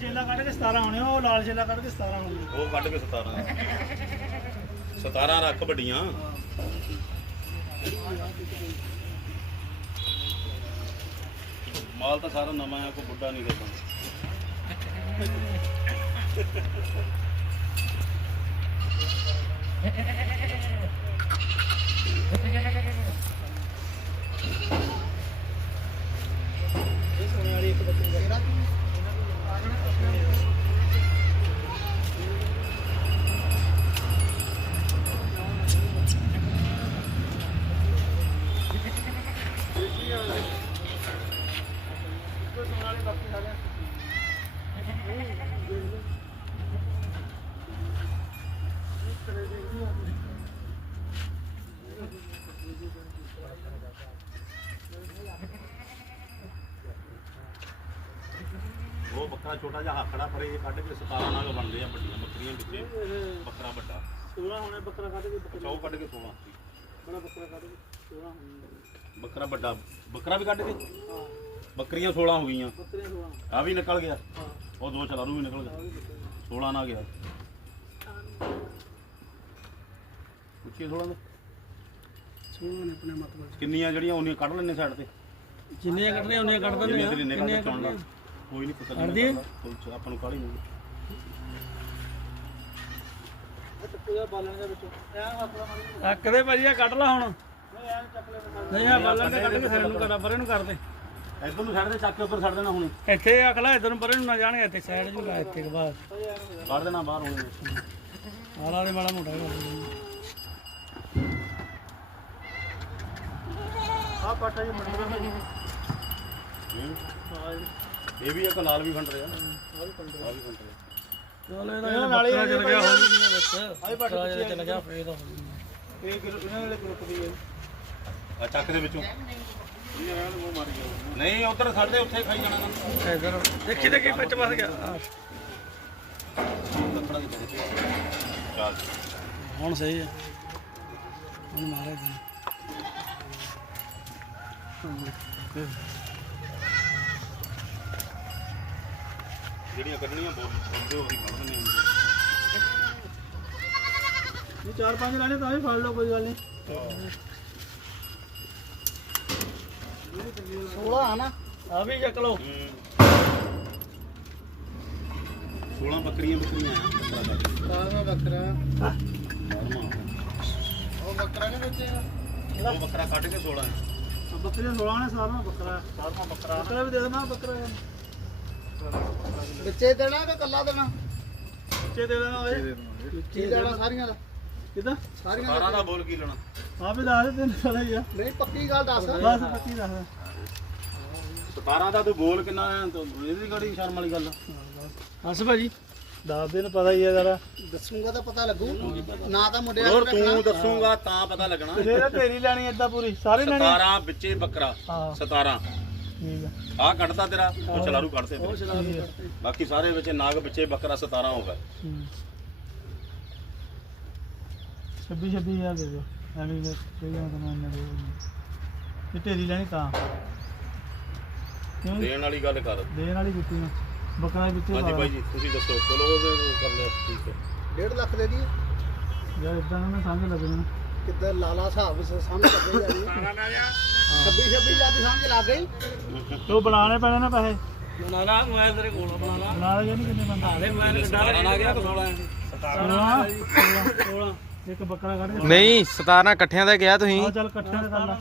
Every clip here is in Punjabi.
ਛੇਲਾ ਕੱਢ ਕੇ 17 ਹੋਣੇ, ਉਹ ਲਾਲ ਛੇਲਾ ਕੱਢ ਕੇ 17 ਹੋਣੇ। ਉਹ ਕੱਢ ਕੇ 17 17 ਰੱਖ ਵੱਡੀਆਂ। ਮਾਲ ਤਾਂ ਸਾਰਾ ਨਵਾਂ ਆ, ਕੋਈ ਬੁੱਢਾ ਨਹੀਂ ਕਰਦਾ ਇਹ ਉਹ ਬੱਕਰਾ ਛੋਟਾ ਜਿਹਾ ਆਖੜਾ ਪਰ ਇਹ ਕੱਢ ਕੇ 17 ਨਾਲ ਬਣਦੇ ਆ ਵੱਡੀਆਂ ਬੱਕਰੀਆਂ ਵਿੱਚੇ। ਬੱਕਰਾ ਵੱਡਾ। 16 ਹੋਣੇ ਬੱਕਰਾ ਕੱਢ ਕੇ ਬੱਕਰਾ। ਚੌ ਕੱਢ ਕੇ 16 ਬੜਾ ਬੱਕਰਾ ਕੱਢ ਕੇ। 16 ਹੋਣੇ ਬੱਕਰਾ ਵੱਡਾ ਬੱਕਰਾ ਵੀ ਕੱਢ ਕੇ? ਹਾਂ। ਬੱਕਰੀਆਂ 16 ਹੋ ਗਈਆਂ। ਬੱਕਰੇ 16 ਆ ਵੀ ਨਿਕਲ ਗਿਆ। ਹਾਂ। ਉਹ ਦੋ ਚਲਾਰੂ ਵੀ ਨਿਕਲ ਗਏ 16 ਨਾ ਗਿਆ। ਉੱਚੀ 16 ਦੇ 16 ਨੇ ਆਪਣੇ ਮਤਲਬ ਕਿੰਨੀਆਂ ਜਿਹੜੀਆਂ ਉਹਨੀਆਂ ਕੱਢ ਲੈਣੇ ਸਾਈਡ ਤੇ? ਜਿੰਨੇ ਕੱਢਦੇ ਉਹਨੇ ਕੱਢ ਜਿੰਨੀਆਂ ਤੇਰੀ ਨਿਕਲ ਕੇ ਚੁਣ ਲਾ ਕੋਈ ਨਹੀਂ ਪਤਾ ਚ- ਆਪਾਂ ਨੂੰ ਕਾਹਲੀ ਨਹੀਂ ਚੱਕੂਗਾ ਬਾਲਣ ਦੇ ਵਿੱਚੋਂ। ਐਂ ਮਤਲਬ ਚੱਕਦੇ ਭਾਜੀ ਆ ਕੱਢ ਲਾ ਹੁਣ। ਨਹੀਂ ਆ ਬਾਲਣ ਦੇ ਕੱਢ ਕੇ ਸਾਈਡ ਨੂੰ ਕਰਾ ਪਰੇ ਨੂੰ ਕਰਦੇ। ਇੱਧਰ ਨੂੰ ਛੱਡ ਦੇ ਚੱਕ ਕੇ ਉੱਪਰ ਛੱਡ ਦੇਣਾ ਹੁਣ। ਇੱਥੇ ਆ ਖਲਾ ਇਧਰ ਨੂੰ ਪਰੇ ਨੂੰ ਨਾ ਜਾਣਗੇ ਇੱਥੇ ਸਾਈਡ ਜੂ ਲਾ ਇੱਥੇ ਬਾਅਦ ਕੱਢ ਦੇਣਾ ਬਾਹਰ ਹੁਣ। ਆਲਾ ਦੇ ਮਾੜਾ ਮੋਟਾ ਆ ਪਾਟਾ ਜੀ ਮੰਡੀ ਦਾ ਇਹ ਵੀ ਇੱਕ ਲਾਲ ਵੀ ਫੰਡ ਰਿਹਾ। ਆ ਵੀ ਫੰਡ ਰਿਹਾ। ਚਲ ਇਹਦਾ ਨਾਲੇ ਚਲ ਗਿਆ ਹੋ ਨਹੀਂ ਵਿੱਚ। ਆਈ ਪਾਟਾ ਚਲ ਗਿਆ ਫੇਰ ਦਾ ਇਹ ਗਰੁੱਪ ਇਹਨਾਂ ਦੇ ਗਰੁੱਪ ਦੀ ਹੈ। ਆ ਚੱਕ ਦੇ ਵਿੱਚੋਂ। ਨਹੀਂ ਉਧਰ ਸਾਡੇ ਉੱਥੇ ਖਾਈ ਜਾਣਾ ਨਾ। ਇਧਰ। ਦੇਖੀ ਦੇਖੀ ਵਿੱਚ ਫਸ ਗਿਆ। ਚੱਲ। ਹੁਣ ਸਹੀ ਹੈ ਹੁਣ ਮਾਰੇ ਜੀ ਜਿਹੜੀਆਂ ਕੱਢਣੀਆਂ ਬੋਲ ਬੋਲਦੇ ਉਹ ਵੀ ਕੱਢ ਦਿੰਦੇ ਹੁੰਦੇ ਇਹ ਚਾਰ ਪੰਜ ਲੈਣੇ ਤਾਂ ਵੀ ਫੜ ਲਓ ਕੋਈ ਗੱਲ ਨਹੀਂ। 16 ਆ ਨਾ। ਆ ਵੀ ਚੱਕ ਲਓ। 16 ਬੱਕਰੀਆਂ ਬੱਕਰੀਆਂ ਆ। ਬੱਕਰਾ ਬੱਕਰਾ। ਬਾਰਵਾਂ। ਉਹ ਬੱਕਰਾ ਨਹੀਂ ਉਹ ਬੱਕਰਾ ਕੱਢ ਕੇ 16 ਹੈ ਬੱਕਰੀਆਂ 16 ਨੇ ਸਾਰਾ ਬੱਕਰਾ। ਸਾਰਾ ਬੱਕਰਾ। ਬੱਕਰਾ ਵੀ ਦੇ ਦੇਣਾ ਬੱਕਰਾ ਵਿੱਚੇ ਦੇਣਾ ਕਿ ਕੱਲਾ ਦੇਣਾ? ਬੱਚੇ ਦੇ ਦੇਣਾ ਓਏ। ਕੀ ਦੇਣਾ ਸਾਰੀਆਂ ਦਾ। ਕਿਦਾਂ? ਸਾਰੀਆਂ ਸਾਰਾ ਦਾ ਬੋਲ ਕੀ ਲੈਣਾ? ਆ ਵੀ ਦੱਸ ਦੇ ਤੈਨੂੰ ਪਤਾ ਹੀ ਆ। ਨਹੀਂ ਪੱਕੀ ਗੱਲ ਦੱਸ। ਬਸ ਪੱਕੀ ਦੱਸ 17 ਦਾ ਤੂੰ ਬੋਲ ਕਿੰਨਾ ਹੈ ਤੂੰ ਇਹਦੀ ਗੜੀ ਸ਼ਰਮ ਵਾਲੀ ਗੱਲ ਆ। ਹੱਸ ਭਾਜੀ। ਦੱਸ ਦੇ ਨੂੰ ਪਤਾ ਹੀ ਆ ਜਰਾ। ਦੱਸੂਗਾ ਤਾਂ ਪਤਾ ਲੱਗੂ। ਨਾ ਤਾਂ ਮੁੰਡਿਆਂ ਹੋਰ ਨੂੰ ਤੂੰ ਦੱਸੂਗਾ ਤਾਂ ਪਤਾ ਲੱਗਣਾ। ਤੇਰੇ ਤੇਰੀ ਲੈਣੀ ਏਦਾਂ ਪੂਰੀ। ਸਾਰੇ ਲੈਣੀ 17 ਵਿੱਚੇ ਬੱਕਰਾ। ਹਾਂ। 17 ਠੀਕ ਆ। ਆ ਕੱਢਤਾ ਤੇਰਾ? ਉਹ ਚਲਾਰੂ ਕੱਢਦੇ। ਬਾਕੀ ਸਾਰੇ ਵਿੱਚ ਨਾਗ ਵਿੱਚੇ ਬੱਕਰਾ 17 ਹੋ ਗਿਆ। ਛੱਬੀ ਛੱਬੀ ਹਜ਼ਾਰ ਦੇ ਦਿਓ। ਐਵੇਂ ਵੀ ਕੋਈ ਨਾ ਤਾਂ ਮੈਂ ਦੇ ਇਹ ਤੇਰੀ ਲੈਣੀ ਤਾਂ। ਕਿਉਂ? ਦੇਣ ਵਾਲੀ ਗੱਲ ਕਰ। ਦੇਣ ਵਾਲੀ ਕੀਤੀ ਮੈਂ। ਬੱਕਰਾ ਵਿੱਚ ਹਾਂਜੀ ਭਾਈ ਜੀ ਤੁਸੀਂ ਦੱਸੋ ਚਲੋ ਉਹ ਕਰ ਲਿਆ ਠੀਕ ਹੈ। 1.5 ਲੱਖ ਦੇ ਦੀ? ਯਾਰ ਇਦਾਂ ਨਾ ਸਮਝ ਲੱਗਣੀ ਕਿੱਦਾਂ ਲਾਲਾ ਹਿਸਾਬ ਸ- ਸਮਝ ਲੱਗੇ ਜਾਨੀ 26 26 ਲੱਖ ਦੀ ਸਮਝ ਲੱਗ ਗਈ? ਤੂੰ ਬਣਾਣੇ ਪੈਣੇ ਨਾ ਪੈਸੇ। ਬਣਾ ਲਾ ਮੈਂ ਤੇਰੇ ਕੋਲ ਬਣਾ ਲਾ ਬਣਾ ਲੈ ਨਹੀਂ ਕਿੰਨੇ ਬੰਦਾ। ਹਾਲੇ ਮੈਂ 17 ਆ ਗਿਆ ਕਿ 16 ਹੈ। 16 ਇੱਕ ਬੱਕਰਾ ਕੱਢ ਕੇ ਨਹੀਂ 17 ਇਕੱਠਿਆਂ ਦਾ ਗਿਆ ਤੁਸੀਂ। ਆ ਚੱਲ ਇਕੱਠਿਆਂ ਦੇ ਕਰ ਲਾ।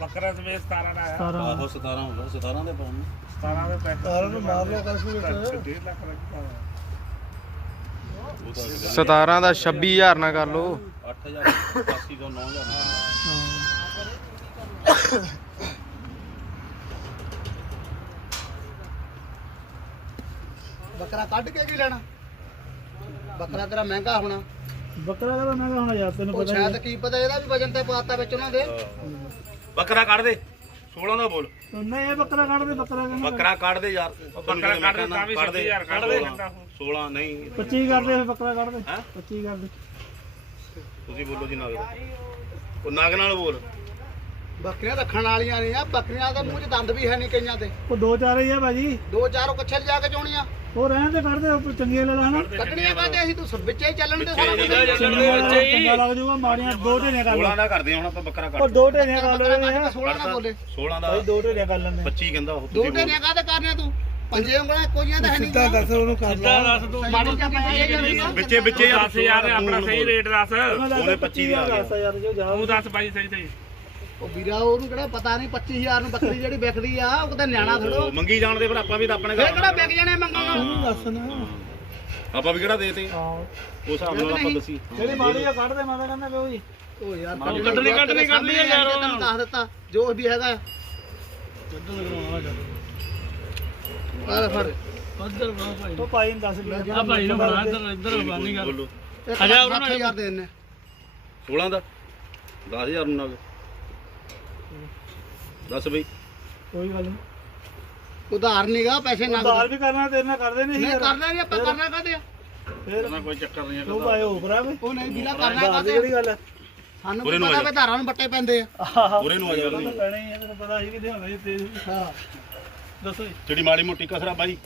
ਬੱਕਰਾ ਸਵੇ 17 ਦਾ ਆਇਆ। 17 ਆਹੋ 17 ਹੋ ਗਿਆ 17 ਦੇ ਪਾਉਣ 17 ਦੇ ਪੈਸੇ ਸਾਰਾ ਨੂੰ ਮਾਰ ਲਿਆ ਕਰ ਸੂ 1.5 ਲੱਖ ਤਾਂ 17 ਦਾ 26000 ਨਾ ਕਰ ਲਓ। 8000 80 ਤੋਂ 9000 ਬੱਕਰਾ ਕੱਢ ਕੇ ਕੀ ਲੈਣਾ? ਬੱਕਰਾ ਤੇਰਾ ਮਹਿੰਗਾ ਹੋਣਾ। ਬੱਕਰਾ ਦਾ ਮੈਂ ਹੁਣ ਯਾਰ ਤੈਨੂੰ ਉਹ ਪਤਾ ਹੀ ਸ਼ਾਇਦ ਕੀ ਪਤਾ ਇਹਦਾ ਵੀ ਵਜਨ ਤੇ ਪਾਤਾ ਵਿੱਚ ਉਹਨਾਂ ਦੇ। ਬੱਕਰਾ ਕੱਢ ਦੇ 16 ਦਾ ਬੋਲ। ਨਹੀਂ ਇਹ ਬੱਕਰਾ ਕੱਢ ਦੇ ਬੱਕਰਾ ਕਹਿੰਦਾ ਬੱਕਰਾ ਕੱਢ ਦੇ ਯਾਰ। ਬੱਕਰਾ ਕੱਢ ਦੇ ਤਾਂ ਵੀ 70000 ਕੱਢ ਦੇ ਕਹਿੰਦਾ 16 ਨਹੀਂ। 25 ਕਰਦੇ ਫਿਰ ਬੱਕਰਾ ਕੱਢ ਦੇ। ਹੈਂ? 25 ਕਰਦੇ ਤੁਸੀਂ ਬੋਲੋ ਜੀ ਨਾਗ। ਉਹ ਨਾਗ ਨਾਲ ਬੋਲ। ਬੱਕਰੀਆਂ ਰੱਖਣ ਵਾਲੀਆਂ ਨਹੀਂ ਆ ਬੱਕਰੀਆਂ ਦੇ ਮੂੰਹ 'ਚ ਦੰਦ ਵੀ ਹੈ ਨਹੀਂ ਕਈਆਂ ਤੇ ਉਹ ਦੋ ਚਾਰ ਹੀ ਆ ਭਾਜੀ। ਦੋ ਚਾਰ ਉਹ ਕੱਛੇ ਜਾ ਕੇ ਚੋਣੀਆਂ। ਉਹ ਰਹਿਣ ਤੇ ਕੱਢਦੇ ਉਹ ਚੰਗੀਆਂ ਲੈ ਲੈਣਾ ਕੱਢਣੀਆਂ ਕਾਹਦੇ ਅਸੀਂ? ਤੂੰ ਵਿੱਚੇ ਹੀ ਚੱਲਣ ਦੇ ਸਾਰਾ ਕੁਝ ਚੰਗੀਆਂ ਚੰਗਾ ਲੱਗ ਜਾਊਗਾ ਮਾੜੀਆਂ ਦੋ ਢੇਰੀਆਂ ਕਰ 16 ਲਓ ਦਾ ਕਰਦੇ ਹੁਣ ਆਪਾਂ ਬੱਕਰਾ ਉਹ ਕੱਟ ਦੋ ਢੇਰੀਆਂ ਕਰ ਲਓ ਇਹ। 16 ਨਾ ਬੋਲੇ। 16 ਦਾ ਭਾਈ ਦੋ ਢੇਰੀਆਂ ਕਰ ਲੈਂਦੇ। 25 ਕਹਿੰਦਾ ਉਹ ਦੋ। ਢੇਰੀਆਂ ਕਾਹਦੇ ਕਰਨੀਆਂ ਤੂੰ? ਪੰਜੇ ਉਂਗਲਾਂ ਜਿਹੀਆਂ ਤਾਂ ਹੈ ਨਹੀਂ ਦੱਸ ਉਹਨੂੰ ਕਰ ਲਾ। ਦੱਸ ਦੋ ਮਾੜੀ ਜਿਹਾ ਪੈ ਜਾਂਦੀ ਆ ਵਿੱਚੇ ਵਿੱਚੇ ਯਾਰ 10000 ਆਪਣਾ ਸਹੀ ਰੇਟ ਦੱਸ। ਉਹਨੇ 25 ਦੀ ਆ ਗਿਆ। ਦੱਸ ਯਾਰ ਜੋ ਜਾ। ਤੂੰ ਦੱਸ ਬਾਈ ਸਹੀ ਸਹੀ। ਉਹ ਵੀਰਾ ਉਹਨੂੰ ਕਿਹੜਾ ਪਤਾ ਨਹੀਂ 25000 ਨੂੰ ਬੱਕਰੀ ਜਿਹੜੀ ਵਿਕਦੀ ਆ ਉਹ ਕਿਤੇ ਨਿਆਣਾ ਥੋੜੋ ਮੰਗੀ ਜਾਣਦੇ ਫਿਰ ਆਪਾਂ ਵੀ ਤਾਂ ਆਪਣੇ ਫੇਰ ਘਰ ਕਿਹੜਾ ਵਿਕ ਜਾਣੇ ਮੰਗਾਂਗਾ ਤੂੰ ਦੱਸ ਨਾ। ਆਪਾਂ ਵੀ ਕਿਹੜਾ ਦੇਤੇ ਹਾਂ। ਉਸ ਹਿਸਾਬ ਨਾਲ ਆਪਾਂ ਦੱਸੀ। ਜਿਹੜੀ ਮਾੜੀ ਆ ਕੱਢ ਦੇ ਮੈਂ ਤਾਂ ਕਹਿੰਦਾ ਵੀ ਉਹੀ। ਉਹ ਯਾਰ ਕੱਢਣੀ- ਕੱਢਣੀ- ਕੱਢਣੀ ਆ ਯਾਰ। ਤੈਨੂੰ ਦੱਸ ਦਿੱਤਾ ਜੋ ਵੀ ਹੈਗਾ। ਆ ਫੜ ਉਹ ਭਾਈ ਨੂੰ ਦੱਸ ਵੀ ਆ ਭਾਈ ਨੂੰ ਬਣਾ ਇੱਧਰ ਇੱਧਰ ਬਾਨੀ ਕਰ ਹਜ਼ਾਰ ਉਹਨਾਂ ਨੇ ਹਜ਼ਾਰ ਦੇ। ਦਿੰਨੇ 16 ਦਾ। 10000 ਨੂੰ ਨਾਲ ਦੱਸ ਬਈ। ਕੋਈ ਗੱਲ ਨਹੀਂ ਉਧਾਰ ਨਹੀਂਗਾ ਪੈਸੇ ਨਾ ਦਾਲ ਵੀ ਕਰਨਾ ਤੇਰੇ ਨਾਲ ਕਰਦੇ ਨਹੀਂ ਨਹੀਂ ਕਰਨਾ ਨਹੀਂ ਆਪਾਂ ਕਰਨਾ ਕਾਹਦੇ ਆ? ਫਿਰ ਨਾ ਕੋਈ ਚੱਕਰ ਨਹੀਂ ਤੂੰ ਹੋ ਕਰਾ ਵੇ। ਉਹ ਨਹੀਂ ਵੀਰਾ ਕਰਨਾ ਦੀ ਕਾਹਦੇ ਕਿਹੜੀ ਗੱਲ ਹੈ ਸਾਨੂੰ ਪਤਾ ਆ ਵੀ ਧਾਰਾਂ ਨੂੰ ਬੱਟੇ ਪੈਂਦੇ ਆ। ਉਰੇ ਨੂੰ ਆ ਜਾ ਉਰੇ ਨੂੰ। ਪੈਣੇ ਹੀ ਆ ਤੈਨੂੰ ਪਤਾ ਸੀ ਕਿ ਦੇ ਹੁੰਦੇ ਤੇ ਹਾਂ। ਦੱਸੋ ਜੀ। ਜਿਹੜੀ ਮਾੜੀ ਮੋਟੀ ਕਸਰਾ ਬਾਈ।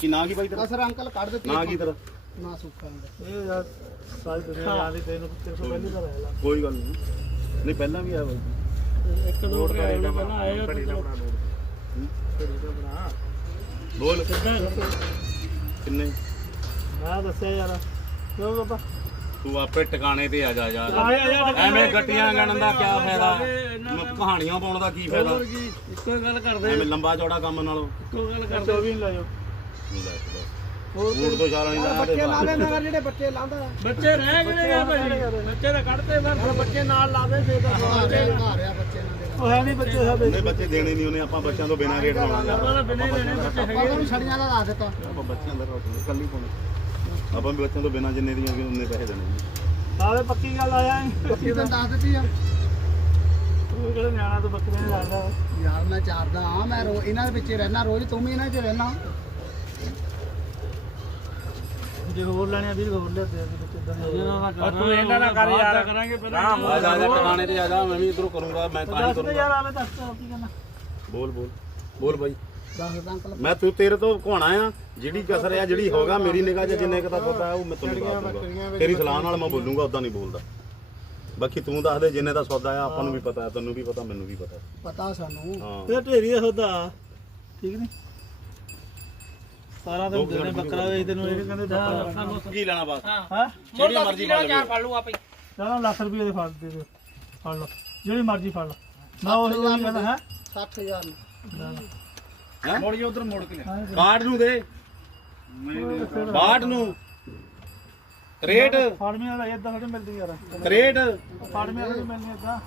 ਕੀ ਨਾਂ ਕੀ ਬਾਈ ਤੇਰਾ? ਕਸਰ ਅੰਕਲ ਕੱਢ ਦਿੱਤੀ ਨਾਂ ਕੀ ਤੇਰਾ? ਨਾ ਸੁੱਕਾ ਇਹ ਯਾਰ ਸਾਰੀ ਦੁਨੀਆ ਜਾਣਦੀ ਤੈਨੂੰ ਤੇਰੇ ਤੋਂ ਪਹਿਲੀ ਤਾਂ ਰਹਿ ਲਾ। ਕੋਈ ਗੱਲ ਨਹੀਂ ਨਹੀਂ ਪਹਿਲਾਂ ਵੀ ਆਇਆ ਬਾਈ। ਇੱਕ ਦੋ ਰੁਪਏ ਆਏ ਪਹਿਲਾਂ ਆਏ ਬੋਲ। ਕਿੱਦਾਂ? ਕਿੰਨੇ? ਮੈਂ ਦੱਸਿਆ ਯਾਰ। ਕਿਉਂ ਬਾਬਾ? ਤੂੰ ਆਪੇ ਟਿਕਾਣੇ ਤੇ ਆ ਜਾ ਯਾਰ। ਐਵੇਂ ਗੱਟੀਆਂ ਗਣਨ ਦਾ ਕੀ ਫਾਇਦਾ? ਕਹਾਣੀਆਂ ਪਾਉਣ ਦਾ ਕੀ ਫਾਇਦਾ? ਇੱਕੋ ਗੱਲ ਕਰਦੇ ਐਵੇਂ ਲੰਬਾ ਚੌੜਾ ਕੰਮ ਨਾਲੋਂ। ਇੱਕੋ ਗੱਲ ਕਰਦੇ ਉਹ ਵੀ ਲਾਇਓ। ਬੂਟ ਤੋਂ ਛਾਲਾ ਨਹੀਂ ਬੱਚੇ ਦਾ ਲਾਵੇ ਮਗਰ ਜਿਹੜੇ ਬੱਚੇ ਲਾਉਂਦਾ। ਬੱਚੇ ਰਹਿ ਗਏ ਆ ਭਾਈ। ਬੱਚੇ ਤਾਂ ਕੱਢਦੇ ਪਰ ਬੱਚੇ ਨਾਲ ਲਾਵੇ ਫੇਰ ਤਾਂ ਮਾਰਿਆ ਬੱਚੇ ਨਾਲ ਦੇ ਉਹ ਹੈ ਨਹੀਂ ਬੱਚੇ ਸਭ ਨਹੀਂ ਬੱਚੇ ਦੇਣੇ ਨਹੀਂ ਉਹਨੇ ਆਪਾਂ ਬੱਚਿਆਂ ਤੋਂ ਬਿਨਾਂ ਰੇਟ ਲਾਉਣਾ। ਆਪਾਂ ਤਾਂ ਬਿਨੇ ਲੈਣੇ ਬੱਚੇ ਹੈਗੇ ਆਪਾਂ ਨੂੰ। ਛੜੀਆਂ ਦਾ ਦੱਸ ਦਿੱਤਾ। ਆਪਾਂ ਬੱਚਿਆਂ ਦਾ ਰੋਟ ਕੱਲੀ ਪਾਉਣਾ ਆਪਾਂ ਵੀ ਬੱਚਿਆਂ ਤੋਂ ਬਿਨਾਂ ਜਿੰਨੇ ਦੀਆਂ ਵੀ ਉਹਨੇ ਪੈਸੇ ਦੇਣੇ ਆਵੇ ਪੱਕੀ ਗੱਲ ਆਇਆ ਬੱਚੀ ਤਾਂ ਦੱਸ ਦਿੱਤੀ ਆ। ਤੂੰ ਕਿਹੜੇ ਨਿਆਣਾ ਤੋਂ ਬੱਕਰੇ ਨਹੀਂ ਲੱਗਦਾ ਯਾਰ ਮੈਂ ਚਾਰਦਾ ਹਾਂ ਮੈਂ ਰੋ ਇਹਨਾਂ ਦੇ ਵਿੱਚ ਰਹਿਣਾ ਰੋਜ਼ ਤੂੰ ਵੀ ਇਹਨਾਂ 'ਚ ਰਹਿਣਾ ਜੇ ਹੋਰ ਲੈਣੇ ਆ ਵੀ ਹੋਰ ਲੈ ਦੇ ਬੱਚੇ ਦਾ ਤੂੰ ਇਹਨਾਂ ਨਾਲ ਕਰ ਯਾਰ। ਕਰਾਂਗੇ ਆ ਜਾ ਆ ਜਾ ਟਿਕਾਣੇ ਤੇ ਆ ਜਾ ਮੈਂ ਵੀ ਇਧਰੋਂ ਕਰੂੰਗਾ ਮੈਂ ਤਾਂ ਹੀ ਦੱਸ ਤੇ ਕਰੂੰਗਾ। ਯਾਰ ਆਵੇ ਦੱਸ ਤਾ ਕੀ ਕਰਨਾ? ਬੋਲ ਬੋਲ ਬੋਲ ਬਾਈ। ਦੱਸ ਦਿੱਤਾ ਅੰਕਲ। ਮੈਂ ਤੂੰ ਤੇਰੇ ਤੋਂ ਘੋਣਾ ਆ ਜਿਹੜੀ ਕਸਰ ਆ ਜਿਹੜੀ ਹੋਗਾ ਮੇਰੀ ਨਿਗਾਹ 'ਚ ਜਿੰਨੇ ਕੁ ਦਾ ਪਤਾ ਉਹ ਮੈਂ ਤੈਨੂੰ ਦੱਸ ਦੂੰਗਾ। ਤੇਰੀ ਸਲਾਹ ਨਾਲ ਮੈਂ ਬੋਲੂੰਗਾ ਉਦਾਂ ਨਹੀਂ ਬੋਲਦਾ। ਬਾਕੀ ਤੂੰ ਦੱਸ ਦੇ ਜਿੰਨੇ ਦਾ ਸੌਦਾ ਆ ਆਪਾਂ ਨੂੰ ਵੀ ਪਤਾ ਤੈਨੂੰ ਵੀ ਪਤਾ ਮੈਨੂੰ ਵੀ ਪਤਾ। ਪਤਾ ਸਾਨੂੰ। ਇਹ ਢੇਰੀ ਦਾ ਸੌਦਾ ਠੀਕ ਨਹੀਂ ਸਾਰਾ ਦਿਨ ਦੇਣੇ ਬੱਕਰਾ ਵੇਚ ਤੈਨੂੰ ਇਹ ਵੀ ਕਹਿੰਦੇ ਬੱਕਰਾ ਕੀ ਲੈਣਾ ਬਸ? ਹਾਂ। ਜਿਹੜੀਆਂ ਮਰਜ਼ੀ ਫੜ ਲਵੇ ਫੜ ਲੂ ਆਪੇ ਚਲੋ ਲੱਖ ਰੁਪਏ ਦੇ ਫੜ ਦੇ ਫੜ ਲਓ। ਜਿਹੜੀ ਮਰਜ਼ੀ ਫੜ ਲਓ। ਮੈਂ ਉਹ ਹੀ ਕਹਿੰਦਾ ਹੈ? 60000 ਨੂੰ। ਮੋੜੀ ਉਧਰ ਮੋੜ ਕੇ ਕਾਰਡ ਨੂੰ ਦੇ। ਬਾਟ ਨੂੰ। ਰੇਟ। ਫਾਰਮੀਆਂ ਦਾ ਇਦਾਂ ਥੋੜੀ ਮਿਲਦੀ ਯਾਰ। ਰੇਟ। ਫਾਰਮੀਆਂ ਦਾ ਮਿਲਣੀ ਇਦਾਂ।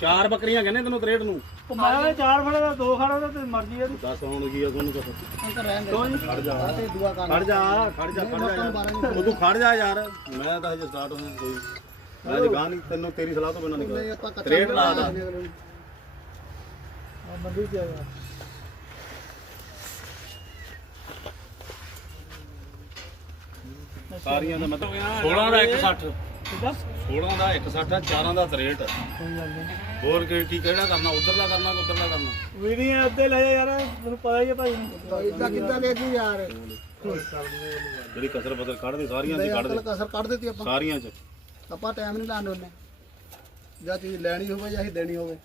ਚਾਰ ਬੱਕਰੀਆਂ ਕਹਿੰਦੇ ਤੈਨੂੰ ਰੇਟ ਨੂੰ। ਉਹ ਮੈਂ ਕਿਹਾ ਚਾਰ ਫੜਾ ਦਾ ਦੋ ਖੜਾ ਦਾ ਤੇ ਮਰਜ਼ੀ ਆ ਦੀ ਦੱਸ ਹੁਣ ਕੀ ਆ ਤੁਹਾਨੂੰ ਦੱਸ ਅੰਕਲ ਰਹਿਣ ਦੇ। ਖੜ ਜਾ। ਤੇ ਦੁਆ ਕਰ ਖੜ ਜਾ ਖੜ ਜਾ ਖੜ ਜਾ। ਉਹ ਤੂੰ ਖੜ ਜਾ ਯਾਰ। ਮੈਂ ਤਾਂ ਹਜੇ ਸਟਾਰਟ ਹੋਇਆ ਕੋਈ। ਮੈਂ ਜਗਾ ਨਹੀਂ ਤੈਨੂੰ ਤੇਰੀ ਸਲਾਹ ਤੋਂ ਬਿਨਾਂ ਨਹੀਂ ਰੇਟ ਲਾ ਦਾ। ਆ ਮੰਡੀ ਚ ਆ ਯਾਰ। ਸਾਰੀਆਂ ਦਾ ਮਤਲਬ 16 ਦਾ 160 ਠੀਕ ਆ? 16 ਦਾ 160 ਆ ਚਾਰਾਂ ਦਾ 63 ਕੋਈ ਗੱਲ ਨਹੀਂ। ਹੋਰ ਕੀ ਕੀ ਕਿਹੜਾ ਕਰਨਾ? ਉਧਰਲਾ ਕਰਨਾ ਕਿ ਉਧਰਲਾ ਕਰਨਾ? ਵੀਡੀਓ ਅੱਧੇ ਲੈ ਜਾ ਯਾਰ ਮੈਨੂੰ ਪਤਾ ਹੀ ਹੈ ਭਾਈ ਨੂੰ। ਇਦਾਂ ਕਿੱਦਾਂ ਲੈ ਜੂ ਯਾਰ? ਜਿਹੜੀ ਕਸਰ ਬਦਲ ਕੱਢਦੇ ਸਾਰੀਆਂ ਦੀ। ਕੱਢਦੇ ਅੰਕਲ ਕਸਰ ਕੱਢ ਦਿੱਤੀ ਆਪਾਂ। ਸਾਰੀਆਂ ਚ। ਆਪਾਂ ਟਾਈਮ ਨਹੀਂ ਲਾਣ ਉਹਨੇ ਜਾਂ ਚੀਜ਼ ਲੈਣੀ ਹੋਵੇ ਜਾਂ ਅਸੀਂ ਦੇਣੀ ਹੋਵੇ।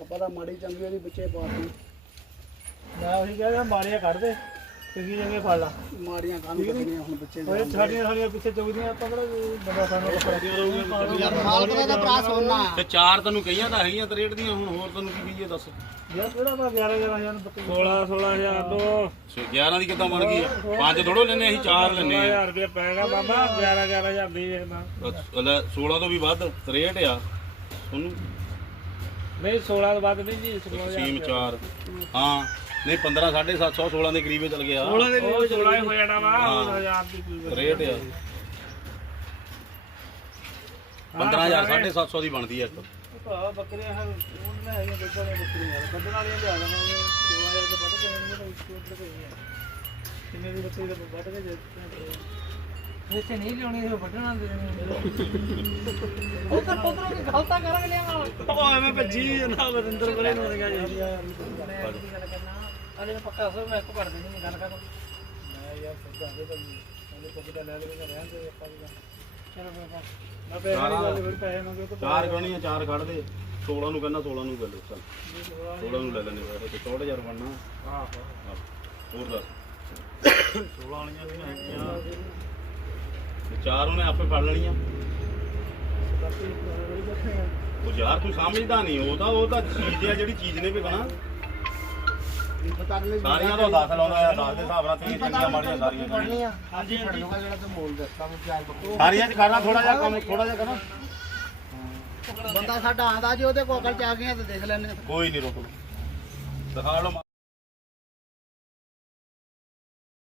ਆਪਾਂ ਤਾਂ ਮਾੜੀ ਚੰਗੀ ਉਹਦੀ ਵਿੱਚੇ ਪਾਤੀ ਮੈਂ ਉਹੀ ਕਹਿ ਰਿਹਾ ਮਾਰੀਆਂ ਕੱਢ ਦੇ। ਚੰਗੀ ਜਗ੍ਹਾ ਫੜ ਲਾ ਮਾੜੀਆਂ ਕਾਹਨੂੰ ਕੱਢਣੀਆਂ ਹੁਣ ਵਿੱਚੇ ਓਏ ਸਾਡੀਆਂ ਸਾਡੀਆਂ ਪਿੱਛੇ ਚੁਗਦੀਆਂ ਆਪਾਂ ਕਿਹੜਾ ਕੋਈ ਬੰਦਾ ਸਾਨੂੰ ਰੱਖਿਆ ਯਾਰ ਮਾਲਕ ਦਾ ਭਰਾ ਸੋਨਾ ਤੇ ਚਾਰ ਤੈਨੂੰ ਕਹੀਆਂ ਤਾਂ ਹੈਗੀਆਂ 63 ਦੀਆਂ ਹੁਣ ਹੋਰ ਤੈਨੂੰ ਕੀ ਕਹੀਏ ਦੱਸ। ਯਾਰ ਕਿਹੜਾ ਮੈਂ 11 11 ਹਜ਼ਾਰ ਨੂੰ ਬੱਕਰੀ? 16 16000 ਤੋਂ 11 ਦੀ ਕਿੱਦਾਂ ਬਣ ਗਈ ਆ? ਪੰਜ ਥੋੜੋ ਲੈਨੇ ਅਸੀਂ ਚਾਰ ਲੈਨੇ ਆ। 1000 ਰੁਪਏ ਪੈਗਾ ਬਾਬਾ 11 11000 ਦੀ ਵੇਖਦਾ ਅ- ਲੈ 16 ਤੋਂ ਵੀ ਵੱਧ 63 ਆ। ਤੁਹਾਨੂੰ ਨਹੀਂ 16 ਤੋਂ ਵੱਧ ਨਹੀਂ ਜੀ 16 ਸੀਮ 4 ਹਾਂ। ਨਹੀਂ 15 750 16 ਦੇ ਕਰੀਬੇ ਚਲ ਗਿਆ। 16 ਦੇ ਉਹ 16 ਹੀ ਹੋ ਜਾਣਾ ਵਾ ਹੁਣ 1000 ਦੀ ਕੀ 63 ਆ। 15000 750 ਦੀ ਬਣਦੀ ਆ ਇੱਕ। ਭਾ ਬੱਕਰੀਆਂ ਹਨ ਉਹਨਾਂ ਹੈਗੀਆਂ ਬੱਚਾ ਨੇ ਬੱਕਰੀਆਂ ਕੱਢਣ ਵਾਲੀਆਂ ਲਿਆ ਦੇਣਾ ਉਹ 16000 ਦੇ ਵੱਧ ਕੇ ਆਉਣਗੇ ਤਾਂ ਇੱਕ ਉੱਧਰ ਕੋਈ ਨਹੀਂ ਕਿੰਨੇ ਦੀ ਬੱਕਰੀ ਦੇ ਵੱਧ ਕੇ ਜੇ ਇੱਥੇ ਨਹੀਂ ਲਿਆਉਣੀ ਇਹ ਵੱਢਣਾ ਦੇ ਉਹ ਤਾਂ ਉਧਰੋਂ ਕੀ ਗਲਤਾ ਕਰਾਂਗੇ ਲਿਆ ਨਾਲ। ਉਹ ਐਵੇਂ ਭੱਜੀ ਨਾ ਵਰਿੰਦਰ ਕੋਲੇ ਨੂੰ ਗਿਆ ਜੀ ਅਰੇ ਪੱਕਾ ਸਰ ਮੈਂ ਇੱਕ ਭਰ ਦੇਣੀ ਗੱਲ ਕਰ ਮੈਂ ਯਾਰ ਸੱਜਾ ਦੇ ਭਾਈ ਉਹਨੇ ਕੋਈ ਤਾਂ ਲੈ ਲਵੇ ਰਹਿਣ ਦੇ ਆਪਾਂ ਵੀ ਚਲੋ ਬਾਬਾ ਮੈਂ ਪੈਸੇ ਨਹੀਂ ਗੱਲ ਫਿਰ ਪੈਸੇ ਮੰਗੇ ਤਾਂ ਚਾਰ ਗਣੀਆਂ ਚਾਰ ਕੱਢ ਦੇ। 16 ਨੂੰ ਕਹਿੰਦਾ 16 ਨੂੰ ਲੈ ਲਓ ਚੱਲ। 16 ਨੂੰ ਲੈ ਲੈਣੇ ਵੈਸੇ ਤੇ 16000 ਬਣਨਾ। ਆਹੋ। ਹੋਰ ਦੱਸ। 16 ਵਾਲੀਆਂ ਵੀ ਹੈਗੀਆਂ ਤੇ ਚਾਰ ਉਹਨੇ ਆਪੇ ਫੜ ਲੈਣੀਆਂ। ਉਹ ਯਾਰ ਤੂੰ ਸਮਝਦਾ ਨਹੀਂ ਉਹ ਤਾਂ ਉਹ ਤਾਂ ਚੀਜ਼ ਆ ਜਿਹੜੀ ਚੀਜ਼ ਨੇ ਪਤਾ ਨਹੀਂ ਸਾਰੀਆਂ ਦਾ 10 ਲਾਉਂਦਾ ਆ 10 ਦੇ ਹਿਸਾਬ ਨਾਲ ਤੀਹ ਚੰਗੀਆਂ ਮਾੜੀਆਂ ਸਾਰੀਆਂ ਪੜਨੀ ਆ ਹਾਂਜੀ ਛੱਡ ਲੂਗਾ ਜਿਹੜਾ ਤੂੰ ਮੋਲ ਦੱਸਦਾ ਮੈਂ ਚਾਰ ਬੱਕੂ ਸਾਰੀਆਂ ਚ ਕਰਨਾ ਥੋੜਾ ਜਿਹਾ ਕੰਮ ਥੋੜਾ ਜਿਹਾ ਕਰਨਾ। ਬੰਦਾ ਸਾਡਾ ਆਂਦਾ ਜੇ ਉਹਦੇ ਕੋਕਲ ਚ ਆ ਗਏ ਤਾਂ ਦੇਖ ਲੈਣੇ ਕੋਈ ਨਹੀਂ ਰੁਕ। ਲਓ ਦਿਖਾ ਲਓ